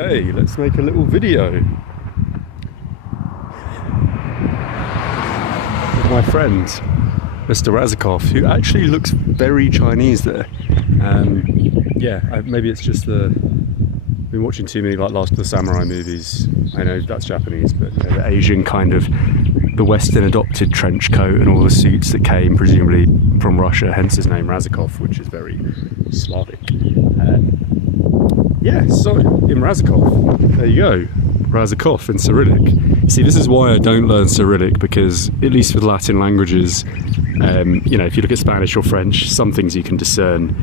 Hey, let's make a little video with my friend, Mr. Razzakov, who actually looks very Chinese there. Maybe it's just I've been watching too many like Last of the Samurai movies. I know that's Japanese, but the Asian kind of, the Western adopted trench coat and all the suits that came presumably from Russia, hence his name Razzakov, which is very Slavic. So in Razzakov, there you go, Razzakov in Cyrillic. See, this is why I don't learn Cyrillic, because at least with Latin languages, if you look at Spanish or French, some things you can discern,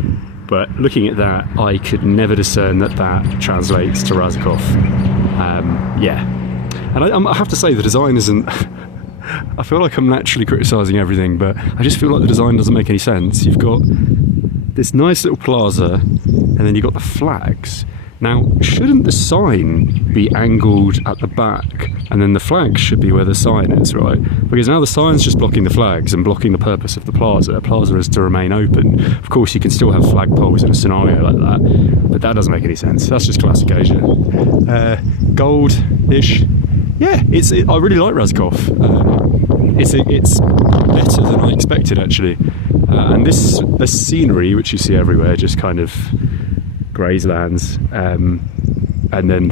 but looking at that, I could never discern that translates to Razzakov. And I have to say, the design isn't... I feel like I'm naturally criticising everything, but I just feel like the design doesn't make any sense. You've got this nice little plaza, and then you've got the flags. Now, shouldn't the sign be angled at the back, and then the flag should be where the sign is, right? Because now the sign's just blocking the flags and blocking the purpose of the plaza. The plaza is to remain open. Of course, you can still have flagpoles in a scenario like that, but that doesn't make any sense. That's just classic Asia. Gold-ish. Yeah, I really like Razzakov. It's better than I expected, actually. And this scenery, which you see everywhere, just kind of grazelands, and then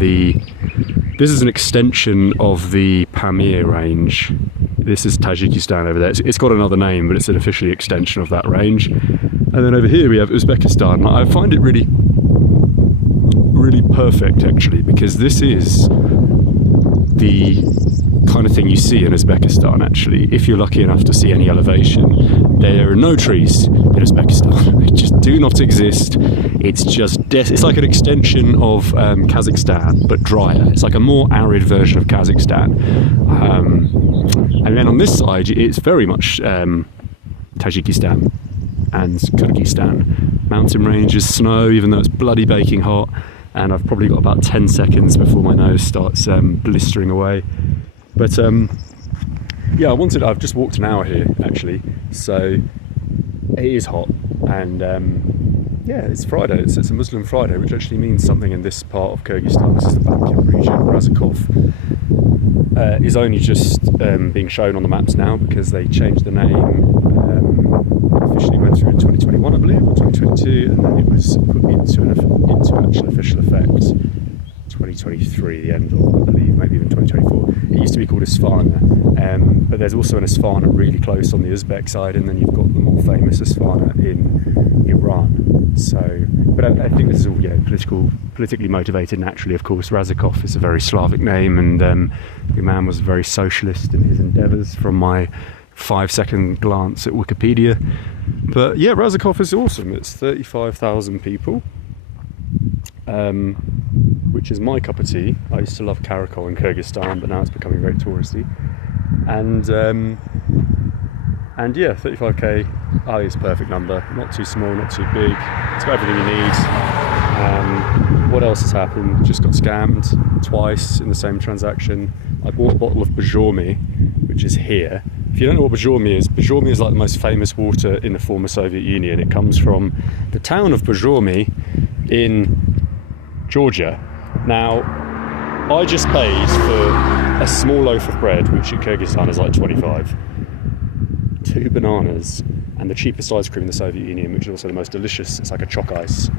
this is an extension of the Pamir range. This is Tajikistan over there. It's got another name, but it's an officially extension of that range. And then over here we have Uzbekistan. I find it really, really perfect, actually, because this is the kind of thing you see in Uzbekistan, actually. If you're lucky enough to see any elevation, there are no trees in Uzbekistan. They just do not exist. It's just it's like an extension of Kazakhstan, but drier. It's like a more arid version of Kazakhstan. And then on this side, it's very much Tajikistan and Kyrgyzstan. Mountain ranges, snow, even though it's bloody baking hot. And I've probably got about 10 seconds before my nose starts blistering away. But I've just walked an hour here, actually, so it is hot, and it's Friday, it's a Muslim Friday, which actually means something in this part of Kyrgyzstan. This is the Balkan region. Razzakov is only just being shown on the maps now, because they changed the name, officially went through in 2021, I believe, or 2022, and then it was put into actual official effect 2023, the end of, I believe, maybe even 2024. It used to be called Isfana, but there's also an Isfana really close on the Uzbek side, and then you've got the more famous Isfana in Iran. So, but I think this is all politically motivated. Naturally, of course, Razzakov is a very Slavic name, and the man was very socialist in his endeavours, from my 5-second glance at Wikipedia. But yeah, Razzakov is awesome. It's 35,000 people. Which is my cup of tea. I used to love Karakol in Kyrgyzstan, but now it's becoming very touristy. And 35k, I think it's a perfect number. Not too small, not too big. It's got everything you need. What else has happened? Just got scammed twice in the same transaction. I bought a bottle of Bajormi, which is here. If you don't know what Bajormi is like the most famous water in the former Soviet Union. It comes from the town of Bajormi in Georgia. Now, I just paid for a small loaf of bread, which in Kyrgyzstan is like 25, 2 bananas, and the cheapest ice cream in the Soviet Union, which is also the most delicious. It's like a choc ice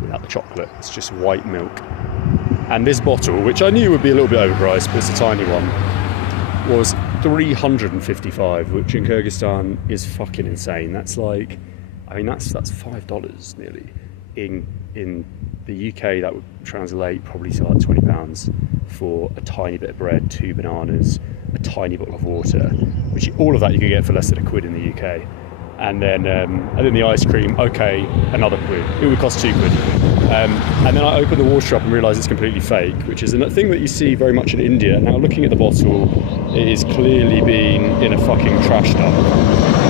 without the chocolate. It's just white milk. And this bottle, which I knew would be a little bit overpriced, but it's a tiny one, was 355, which in Kyrgyzstan is fucking insane. That's like, that's $5 nearly. In the UK, that would translate probably to like £20 for a tiny bit of bread, 2 bananas, a tiny bottle of water, which all of that you can get for less than £1 in the UK. And then the ice cream, okay, another £1. It would cost £2. And then I opened the water up and realised it's completely fake, which is a thing that you see very much in India. Now, looking at the bottle, it is clearly been in a fucking trash dump.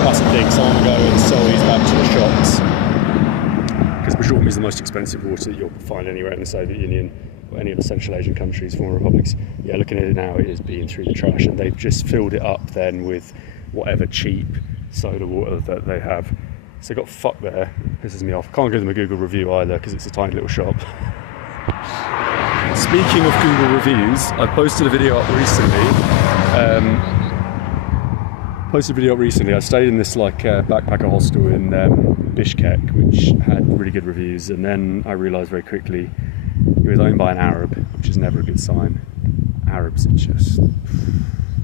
That's the thing, someone will go and sell these back to the shops. Because Bajormi is the most expensive water that you'll find anywhere in the Soviet Union or any of the Central Asian countries, former republics. Yeah, looking at it now, it is being through the trash, and they've just filled it up then with whatever cheap soda water that they have. So got fucked there. Pisses me off. Can't give them a Google review either because it's a tiny little shop. Speaking of Google reviews, I posted a video up recently. I stayed in this backpacker hostel in Bishkek, which had really good reviews, and then I realised very quickly it was owned by an Arab, which is never a good sign. Arabs are just, oh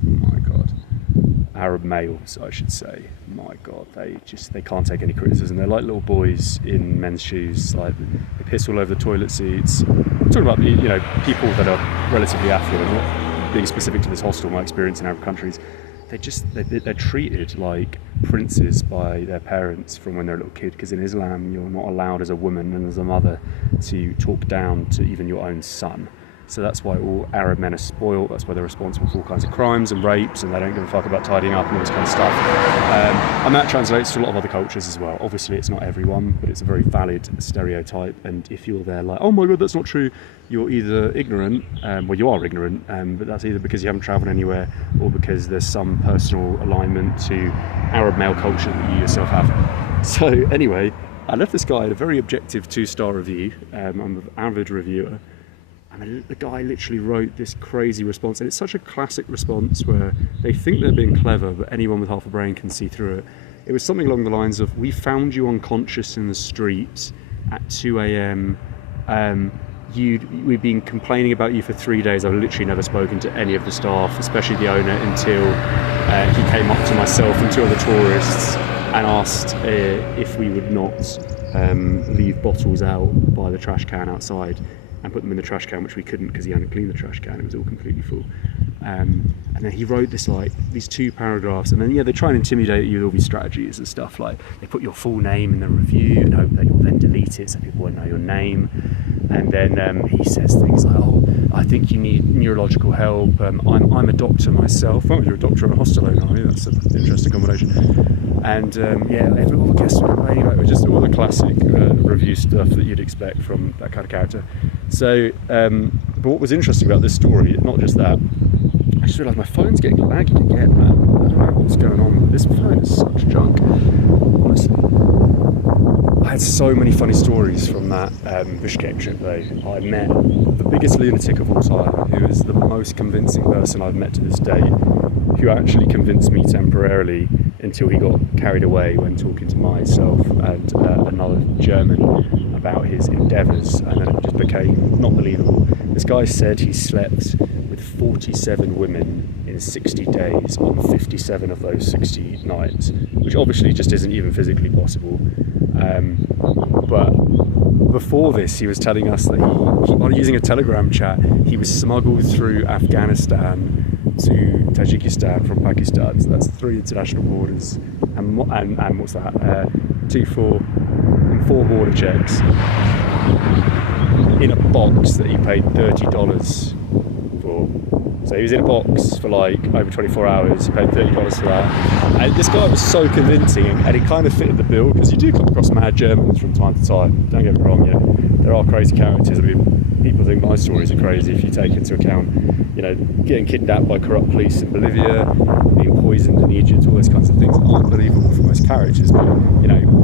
my god, Arab males, I should say. My god, they can't take any criticism. They're like little boys in men's shoes. Like, they piss all over the toilet seats. I'm talking about, people that are relatively affluent, not being specific to this hostel. My experience in Arab countries, they're treated like princes by their parents from when they're a little kid, because in Islam you're not allowed as a woman and as a mother to talk down to even your own son. So that's why all Arab men are spoiled. That's why they're responsible for all kinds of crimes and rapes, and they don't give a fuck about tidying up and all this kind of stuff. And that translates to a lot of other cultures as well. Obviously it's not everyone, but it's a very valid stereotype, and if you're there like, oh my god, that's not true, you're either ignorant, well, you are ignorant, but that's either because you haven't travelled anywhere, or because there's some personal alignment to Arab male culture that you yourself have. So anyway, I left this guy a very objective 2-star review. I'm an avid reviewer. And the guy literally wrote this crazy response, and it's such a classic response where they think they're being clever, but anyone with half a brain can see through it. It was something along the lines of, we found you unconscious in the street at 2 a.m. We've been complaining about you for 3 days. I've literally never spoken to any of the staff, especially the owner, until he came up to myself and 2 other tourists and asked if we would not leave bottles out by the trash can outside and put them in the trash can, which we couldn't because he hadn't cleaned the trash can. It was all completely full. And then he wrote these 2 paragraphs, and then they try and intimidate you with all these strategies and stuff. Like, they put your full name in the review and hope that you'll then delete it so people won't know your name. And then he says things like, oh, I think you need neurological help. I'm a doctor myself. Oh, you're a doctor and a hostel owner, are you? That's an interesting combination. And all the guests were complaining about just all the classic review stuff that you'd expect from that kind of character. So, but what was interesting about this story, not just that, I just realised my phone's getting laggy again, man. I don't know what's going on. This phone is such junk, honestly. I had so many funny stories from that Bishkek trip though. I met the biggest lunatic of all time, who is the most convincing person I've met to this day, who actually convinced me temporarily until he got carried away when talking to myself and another German about his endeavours, and then it just became not believable. This guy said he slept with 47 women in 60 days on 57 of those 60 nights, which obviously just isn't even physically possible. But before this, he was telling us that on using a Telegram chat, he was smuggled through Afghanistan to Tajikistan from Pakistan. So that's 3 international borders, and what's that? 4 border checks in a box that he paid $30 for. So he was in a box for over 24 hours, he paid $30 for that. And this guy was so convincing, and he kind of fitted the bill, because you do come across mad Germans from time to time, don't get me wrong, there are crazy characters. I mean, people think my stories are crazy if you take into account, getting kidnapped by corrupt police in Bolivia, being poisoned in Egypt, all those kinds of things aren't believable for most characters. But,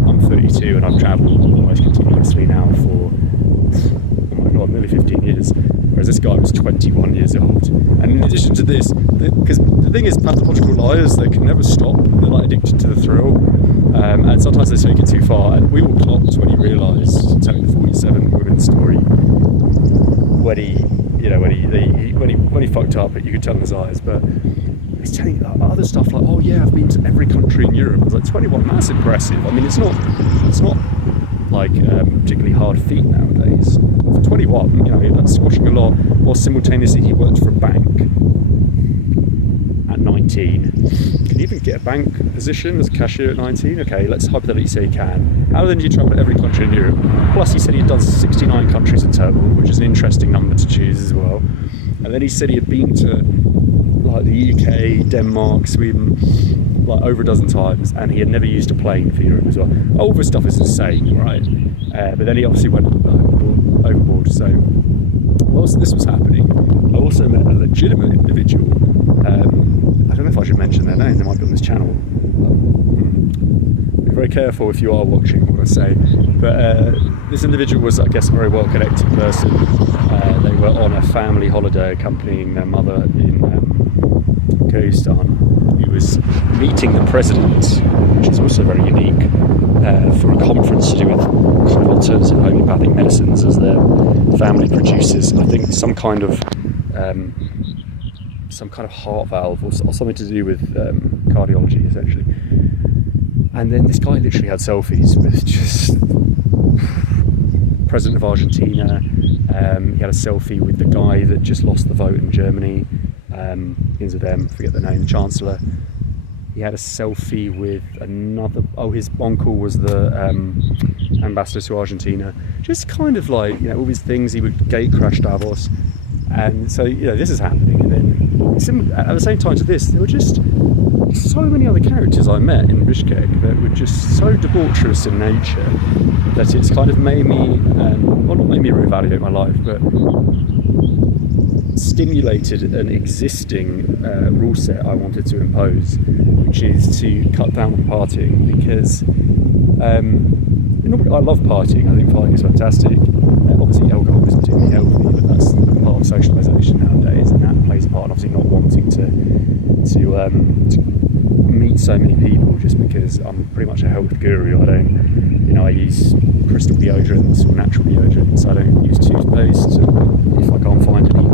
I'm 32 and I've travelled almost continuously now for, oh my god, nearly 15 years. Whereas this guy was 21 years old. And in addition to this, because the thing is, pathological liars, they can never stop. They're addicted to the thrill. And sometimes they take it too far. And we all clocked when he realised, telling the 47 women story, when he fucked up, you could tell in his eyes. But he's telling other stuff like, oh yeah, I've been to every country in Europe. I was like, 21, that's impressive. I mean, it's not particularly hard feat nowadays. For 21, that's watching a lot. While simultaneously he worked for a bank at 19. Can you even get a bank position as a cashier at 19? Okay, let's hypothetically say he can. How then do you travel to every country in Europe? Plus he said he'd done 69 countries in total, which is an interesting number to choose as well. And then he said he had been to the UK, Denmark, Sweden, over a dozen times, and he had never used a plane for Europe as well. All this stuff is insane, right? But then he obviously went overboard. So whilst this was happening, I also met a legitimate individual. I don't know if I should mention their name, they might be on this channel, who very careful if you are watching what I say. But this individual was, I guess, a very well-connected person. They were on a family holiday accompanying their mother in Kyrgyzstan. He was meeting the president, which is also very unique, for a conference to do with kind of alternative homeopathic medicines, as their family produces, I think, some kind of heart valve or something to do with cardiology, essentially. And then this guy literally had selfies with just President of Argentina. He had a selfie with the guy that just lost the vote in Germany. Begins with them, forget the name, the Chancellor. He had a selfie with another. Oh, his uncle was the ambassador to Argentina. Just kind of like, you know, all these things. He would gate crash Davos, and so, you know, this is happening. And then at the same time to this, there were just so many other characters I met in Bishkek that were just so debaucherous in nature that it's kind of made me, well, not made me reevaluate my life, but stimulated an existing rule set I wanted to impose, which is to cut down on partying, because I love partying. I think partying is fantastic. Obviously alcohol isn't particularly healthy, but that's part of socialisation nowadays, and that plays a part in obviously not wanting to meet so many people just because I'm pretty much a health guru. I use crystal deodorants or natural deodorants. I don't use toothpaste. If I can't find any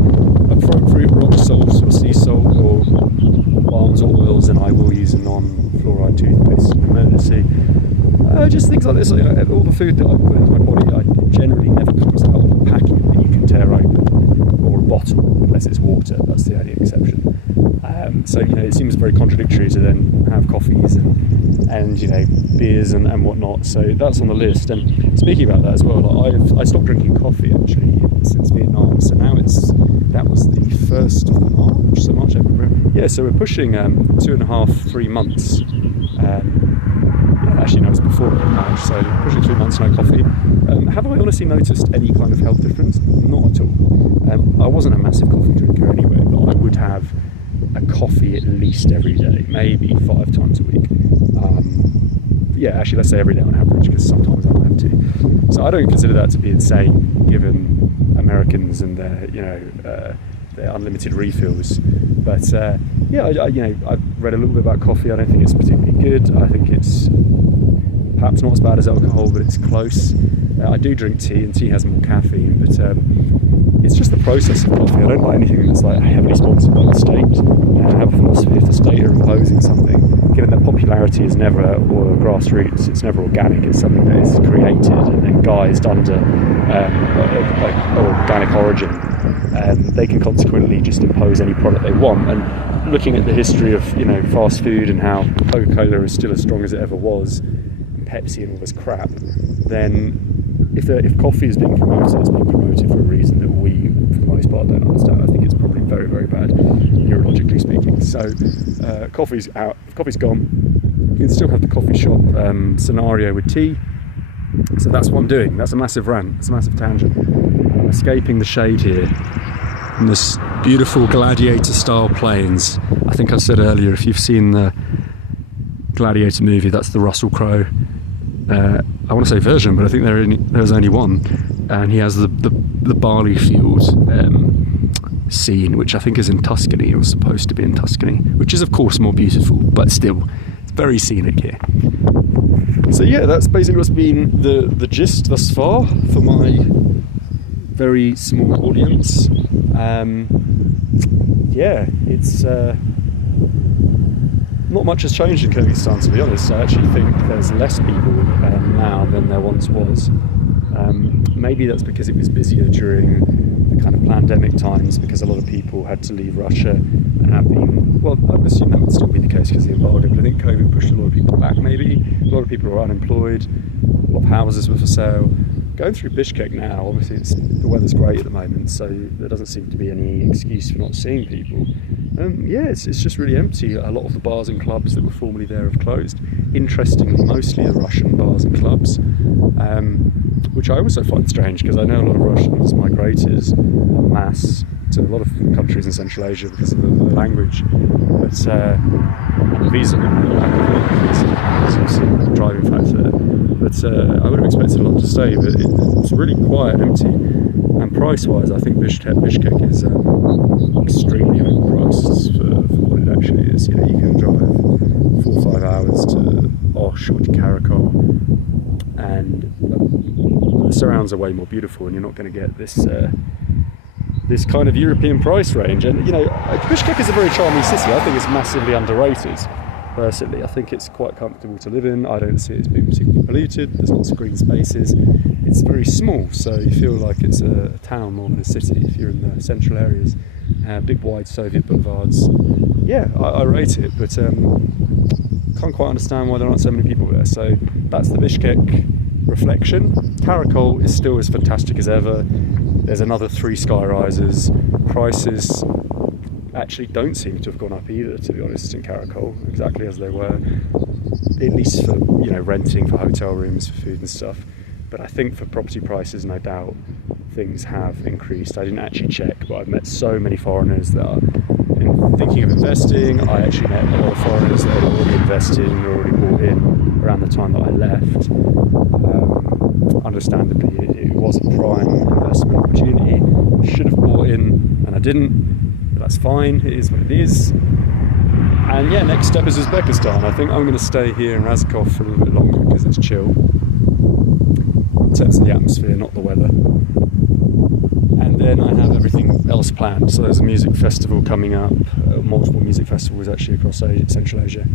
fruit, rock salt or sea salt or balms or oils, then I will use a non-fluoride toothpaste in emergency. Just things like this. All the food that I put into my body, generally never comes out of a packet that you can tear open, or a bottle, unless it's water. That's the only exception. So, you know, it seems very contradictory to then have coffees and you know, beers and whatnot. So that's on the list. And speaking about that as well, I stopped drinking coffee actually since Vietnam. So now that was the 1st of March. So March, April. Yeah. So we're pushing 2.5, 3 months. Actually, no, it was before March. So pushing 3 months no coffee. Have I honestly noticed any kind of health difference? Not at all. I wasn't a massive coffee drinker anyway, but I would have a coffee at least every day, maybe 5 times a week. Yeah, actually, let's say every day on average, because sometimes I don't have to. So I don't consider that to be insane, given Americans and their, you know, their unlimited refills. But yeah, I've read a little bit about coffee. I don't think it's particularly good. I think it's perhaps not as bad as alcohol, but it's close. I do drink tea, and tea has more caffeine, but it's just the process of coffee. I don't like anything that's like heavily sponsored by the state. I have a philosophy: if the state are imposing something, given that popularity is never, or grassroots, it's never organic. It's something that is created and guised under organic origin. They can consequently just impose any product they want. And looking at the history of, you know, fast food and how Coca-Cola is still as strong as it ever was, and Pepsi and all this crap, then if coffee is being promoted, it's being promoted for a reason that we, for the most part, don't understand. I think it's probably very, very bad, neurologically speaking. So coffee's out, coffee's gone. You can still have the coffee shop scenario with tea. So that's what I'm doing. That's a massive rant. It's a massive tangent. I'm escaping the shade here in this beautiful gladiator-style plains. I think I said earlier, if you've seen the Gladiator movie, that's the Russell Crowe. I want to say version, but I think there's only one, and he has the barley field scene, which I think is in Tuscany. It was supposed to be in Tuscany, which is of course more beautiful, but still, it's very scenic here. So yeah, that's basically what's been the gist thus far for my very small audience. Yeah, it's not much has changed in Kyrgyzstan, to be honest. I actually think there's less people now than there once was. Maybe that's because it was busier during the kind of pandemic times, because a lot of people had to leave Russia and have been, well, I assume that would still be the case because of the embargo, but I think COVID pushed a lot of people back maybe. A lot of people are unemployed, a lot of houses were for sale. Going through Bishkek now, obviously the weather's great at the moment, so there doesn't seem to be any excuse for not seeing people. Yeah, it's just really empty. A lot of the bars and clubs that were formerly there have closed. Interestingly, mostly the Russian bars and clubs, which I also find strange, because I know a lot of Russians migrated en masse to a lot of countries in Central Asia because of the language, but and the visa, lack of visa is obviously a driving factor. But I would have expected a lot to stay, but it's really quiet and empty. And price-wise, I think Bishkek is extremely overpriced for what it actually is. You know, you can drive 4 or 5 hours to Osh or to Karakol, and the surrounds are way more beautiful, and you're not going to get this this kind of European price range. And you know, Bishkek is a very charming city. I think it's massively underrated. Personally, I think it's quite comfortable to live in. I don't see it as being particularly polluted. There's lots of green spaces. It's very small, so you feel like it's a town more than a city if you're in the central areas. Big wide Soviet boulevards. Yeah, I rate it, but can't quite understand why there aren't so many people there. So that's the Bishkek reflection. Karakol is still as fantastic as ever. There's another 3 sky rises. Prices actually don't seem to have gone up either, to be honest, in Karakol, exactly as they were, at least for, you know, renting, for hotel rooms, for food and stuff. But I think for property prices, no doubt, things have increased. I didn't actually check, but I've met so many foreigners that are thinking of investing. I actually met a lot of foreigners that had already invested and already bought in around the time that I left. Understandably, it was a prime investment opportunity. I should have bought in, and I didn't. That's fine, it is what it is. And yeah, next step is Uzbekistan. I think I'm going to stay here in Razzakov for a little bit longer because it's chill in terms of the atmosphere, not the weather. And then I have everything else planned. So there's a music festival coming up, multiple music festivals actually across Central Asia.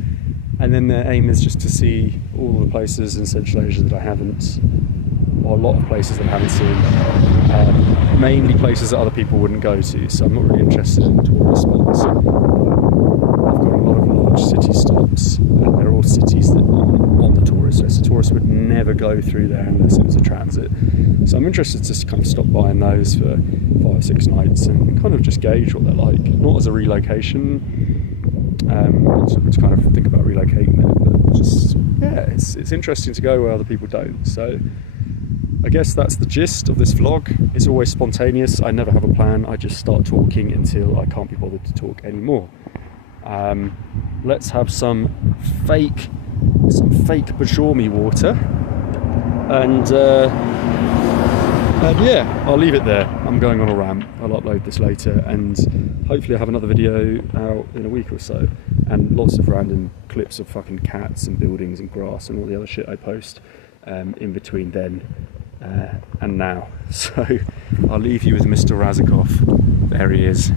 And then the aim is just to see all the places in Central Asia that I haven't, or a lot of places that I haven't seen, mainly places that other people wouldn't go to, so I'm not really interested in tourist spots. I've got a lot of large city stops, and they're all cities that aren't on the tourist list. A tourist would never go through there unless it was a transit. So I'm interested to kind of stop by in those for 5 or 6 nights and kind of just gauge what they're like, not as a relocation, to kind of think about relocating there, but just, yeah, it's interesting to go where other people don't. So I guess that's the gist of this vlog. It's always spontaneous. I never have a plan. I just start talking until I can't be bothered to talk anymore. Let's have some fake Bajormi water, and yeah, I'll leave it there. I'm going on a rant. I'll upload this later, and hopefully I'll have another video out in a week or so, and lots of random clips of fucking cats and buildings and grass and all the other shit I post in between then and now. So I'll leave you with Mr. Razzakov. There he is.